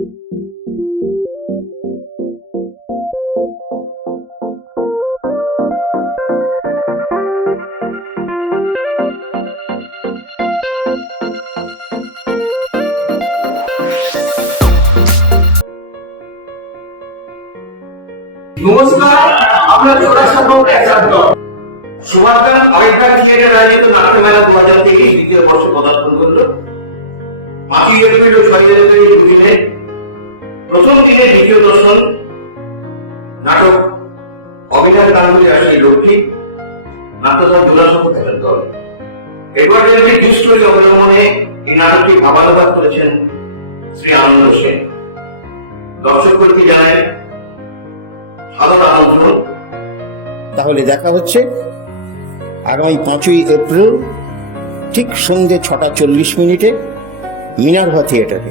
নমস্কার আমরা জোড়াসাঁকো ট্যাক্সার দল। সুভাষগ্রাম আবেদন থিয়েটার আয়োজিত নাট্যমেলা দু হাজার তেইশ দ্বিতীয় বর্ষে পদার্পণ করল। পাঁচই প্রথম দিনে দ্বিতীয় দর্শন, নাটক অভিনয় গানগুলি আসলে লক্ষ্মী নাট্যদল জোড়াসাঁকো ট্যাক্সার দল। এডওয়ার্ডের হিস্টোরি অবলম্বনে এই নাটকটি ভাবানুবাদ করেছেন শ্রী আনন্দ সেন। জানেন তাহলে দেখা হচ্ছে আগামী পাঁচই এপ্রিল, ঠিক সন্ধ্যে ছটা চল্লিশ মিনিটে মিনার্ভা থিয়েটারে।